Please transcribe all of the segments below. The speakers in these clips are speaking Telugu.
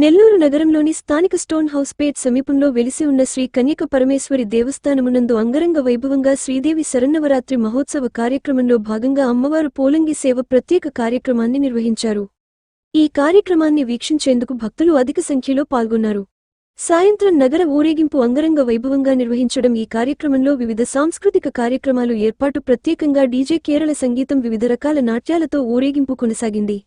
నెల్లూరు నగరంలోని స్థానిక స్టోన్ హౌస్ పేట్ సమీపంలో వెలిసి ఉన్న శ్రీ కన్యక పరమేశ్వరి దేవస్థానమునందు అంగరంగ వైభవంగా శ్రీదేవి శరన్నవరాత్రి మహోత్సవ కార్యక్రమంలో భాగంగా అమ్మవారు పోలంగి సేవ ప్రత్యేక కార్యక్రమాన్ని నిర్వహించారు. ఈ కార్యక్రమాన్ని వీక్షించేందుకు భక్తులు అధిక సంఖ్యలో పాల్గొన్నారు. సాయంత్రం నగర ఊరేగింపు అంగరంగ వైభవంగా నిర్వహించడం ఈ కార్యక్రమంలో వివిధ సాంస్కృతిక కార్యక్రమాలు ఏర్పాటు ప్రత్యేకంగా డీజే కేరళ సంగీతం వివిధ రకాల నాట్యాలతో ఊరేగింపు కొనసాగింది.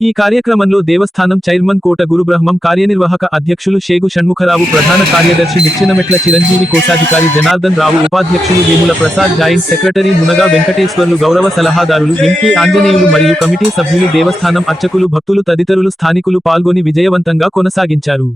ఈ కార్యక్రమంలో దేవస్థానం చైర్మన్ కోట గురుబ్రహ్మం కార్యనిర్వాహక అధ్యక్షులు షేగు షణ్ముఖరావు ప్రధాన కార్యదర్శి నిచ్చెనమెట్ల చిరంజీవి కోశాధికారి జనార్దన్ రావు ఉపాధ్యక్షులు వేముల ప్రసాద్ జాయింట్ సెక్రటరీ మునగా వెంకటేశ్వర్లు గౌరవ సలహాదారులు ఎంపీ ఆంజనేయులు మరియు కమిటీ సభ్యులు దేవస్థానం అర్చకులు భక్తులు తదితరులు స్థానికులు పాల్గొని విజయవంతంగా కొనసాగించారు.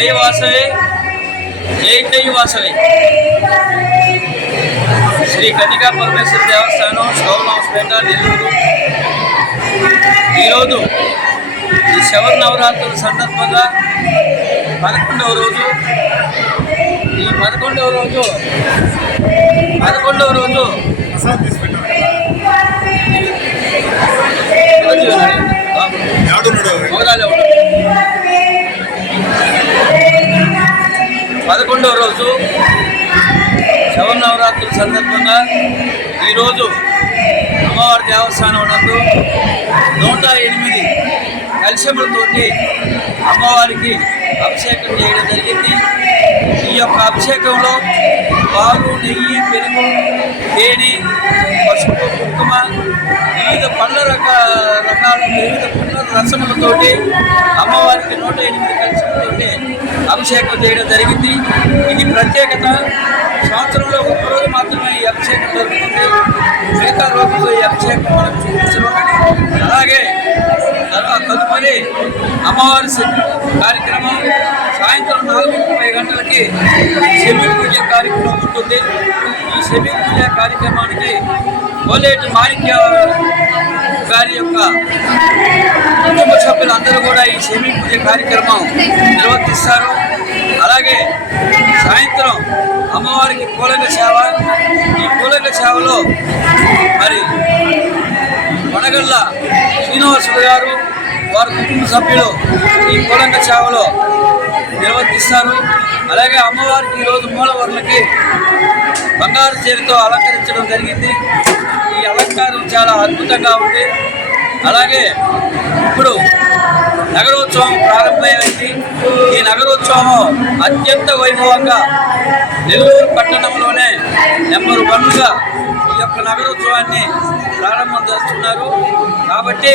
జై వాసవి జై జై వాసవి శ్రీ కన్నికా పరమేశ్వర దేవస్థానం స్టోన్ హౌస్పేట నెల్లూరు ఈరోజు ఈ శవర నవరాత్రుల సందర్భంగా పదకొండవ రోజు ఈ పదకొండవ రోజు పదకొండవ రోజు మోదాలే పదకొండవ రోజు శవనవరాత్రుల సందర్భంగా ఈరోజు అమ్మవారి దేవస్థానం నందు నూట ఎనిమిది కలశములతోటి అమ్మవారికి అభిషేకం చేయడం జరిగింది. ఈ యొక్క అభిషేకంలో పాలు నెయ్యి పెరుగు తేనె పసుపు కుంకుమ వివిధ పండ్ల రక రకాల వివిధ పండ్ల రసములతోటి అమ్మవారికి నూట ఎనిమిది కలిసిలతోటి అభిషేకం చేయడం జరిగింది. ఇది ప్రత్యేకత. సంవత్సరంలో ఒక్కరోజు రోజు మాత్రమే ఈ అభిషేకం జరుగుతుంది. మిగతా రోజుల్లో ఈ అభిషేకం మనం చూపించడం అలాగే తర్వాత తదుపరి అమ్మవారి కార్యక్రమం సాయంత్రం నాలుగు ముప్పై గంటలకి శమీ పూజ కార్యక్రమం ఉంటుంది. ఈ శమీ పూజ కార్యక్రమానికి కోలేటి మాణిక్య గారి యొక్క కుటుంబ సభ్యులందరూ కూడా ఈ శమీ పూజ కార్యక్రమం నిర్వర్తిస్తారు. అలాగే సాయంత్రం అమ్మవారికి పూలక సేవ ఈ పూలక సేవలో మరి వనగల్ల శ్రీనివాసుడు గారు వారి కుటుంబ సభ్యులు ఈ పూలంక సేవలో నిర్వర్తిస్తారు. అలాగే అమ్మవారికి ఈరోజు మూలవర్లకి బంగారు చీరతో అలంకరించడం జరిగింది. ఈ అలంకారం చాలా అద్భుతంగా ఉంది. అలాగే ఇప్పుడు నగరోత్సవం ప్రారంభమైంది. ఈ నగరోత్సవం అత్యంత వైభవంగా నెల్లూరు పట్టణంలోనే నెంబర్ వన్గా ఈ యొక్క నగరోత్సవాన్ని ప్రారంభం చేస్తున్నారు. కాబట్టి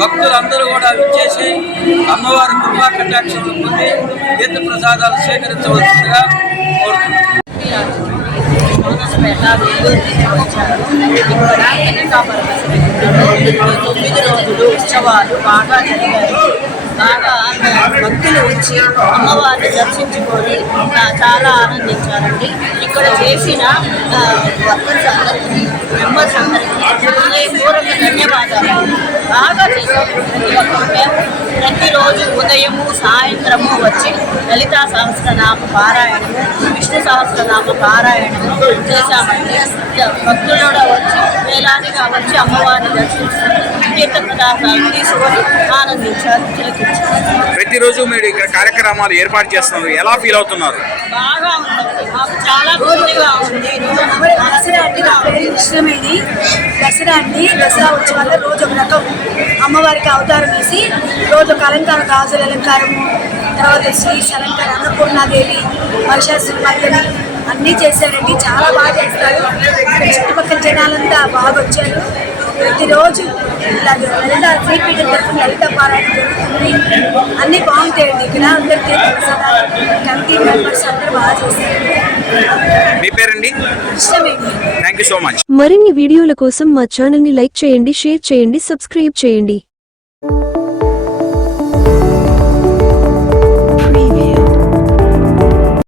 భక్తులందరూ కూడా విచ్చేసి అమ్మవారి కృపా కటాక్షలు పొంది తీర్థ ప్రసాదాలు స్వీకరించవలసిందిగా కోరుతున్నాను మోనస్పేట నెల్లూరు నుంచి వచ్చారు ఇక్కడ కన్యకా తొమ్మిది రోజులు ఉత్సవాలు బాగా జరిగాయి బాగా భక్తులు వచ్చి అమ్మవారిని దర్శించుకొని చాలా ఆనందించారండి ఇక్కడ చేసిన వర్కర్స్ అందరికీ మెంబర్స్ అందరికీ హృదయపూర్వక ధన్యవాదాలు. బాగా చేశారు. మేము ప్రతిరోజు ఉదయము సాయంత్రము వచ్చి లలితా సహస్రనామ పారాయణము విష్ణు సహస్రనామ పారాయణము చేశామండి. భక్తులు కూడా వచ్చి వేలాదిగా వచ్చి అమ్మవారిని దర్శించారు. తీర్థ పదార్థాలు తీసుకొని ఆనందించారు తిలకించారు. ప్రతిరోజు మీరు ఇక్కడ కార్యక్రమాలు ఏర్పాటు చేస్తున్నారు. ఎలా ఫీల్ అవుతున్నారు? బాగా ఉంది మాకు చాలా పూర్తిగా ఉంది. దసరా అంటే నా పేరు దసరా అండి దసరా ఉత్సవాల్లో రోజు ఒక రకం అమ్మవారికి అవతారం వేసి రోజు ఒక అలంకార గాజుల అలంకారము తర్వాత శ్రీ అలంకారం అన్నపూర్ణాదేవి మహిషాసుర మర్దని అన్నీ చేశారండి. చాలా బాగా చేస్తారు. చుట్టుపక్కల జనాలంతా బాగా వచ్చారు. ప్రతిరోజు ఇలా లలిత శ్రీపీఠం తరఫున లలిత పారాయణ జరుగుతుంది. అన్నీ బాగుంటాయండి ఇక్కడ అందరికీ కమిటీ మెంబర్స్ అందరూ బాగా చేస్తారు. మీ పేరండి? ఇష్టమేంటి థ్యాంక్ యూ సో మచ్ మరిన్ని వీడియోల కోసం మా ఛానల్ని లైక్ చేయండి షేర్ చేయండి సబ్స్క్రైబ్ చేయండి.